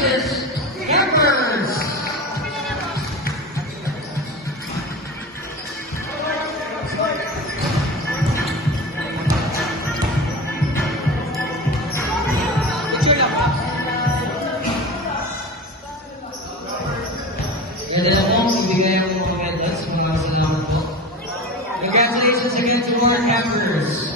versus Campers. Yan din ako, ibigay ang mga medals. Maraming salamat po. Congratulations again to our campers.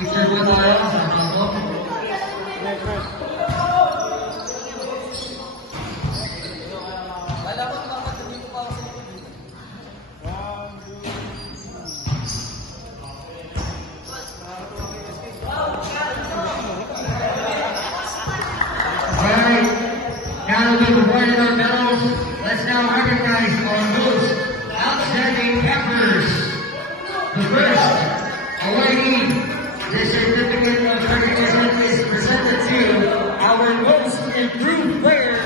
Picture po tayo sa kanto. Alright, now that we've awarded our medals, let's now recognize our most outstanding campers. The first awardee, this certificate of recognition is presented to our most improved player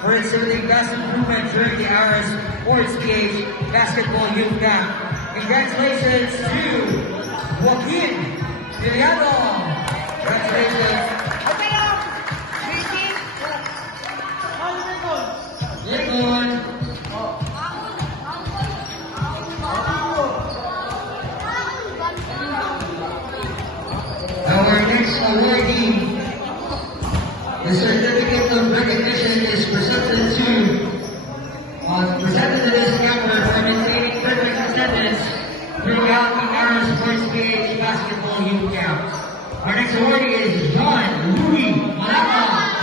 for exhibiting best improvement during the Aris Sports PH Basketball Youth Camp. Congratulations to Joaquin Villano. Congratulations. Lincoln. Our next awardee, the certificate of recognition is presented to this camera for maintaining perfect attendance throughout the Aris Sports PH Basketball Youth Camp. Our next awardee is John Louis Malaka.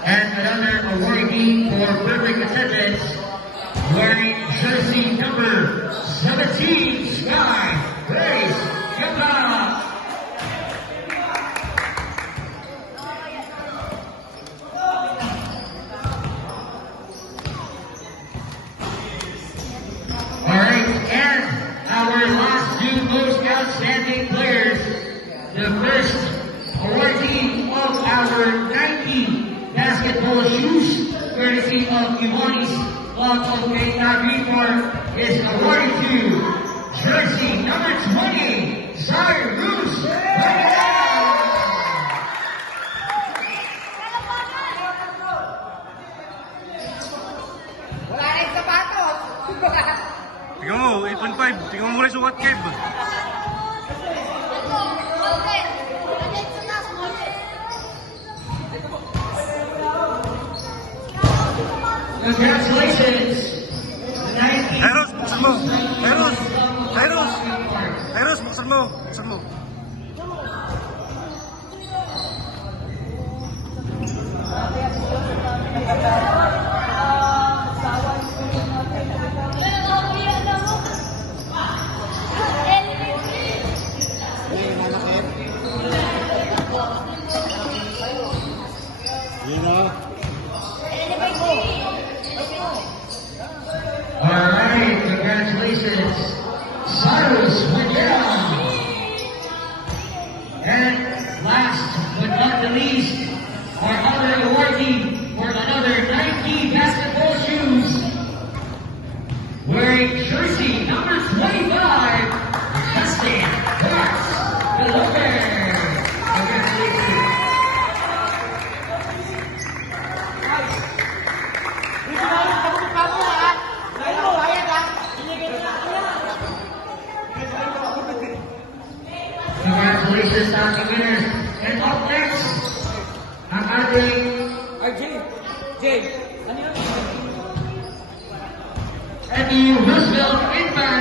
And another awardee for perfect attendance, wearing jersey number 17, Sky Grace Gamba. Alright, and our last two most outstanding players, the first awardee of our Nike basketball shoes, courtesy of Ivani's Club of Report, is awarded to jersey number 20, Cyrus. Wala na yung sapatos. Tingnan mo, 8.5. Tingnan mo rin sukat, Kev. Congratulations! Eros, buksan mo! Eros! Eros! Eros, buksan mo! Buksan mo! Alright, congratulations, Cyrus Wendell. And last but not the least, our other awardee for another Nike basketball shoes, wearing jersey number 25, Justin Parks Galopez. Congratulations. Congratulations sa ating winners. And up next, ang ating NBU Roosevelt Inbound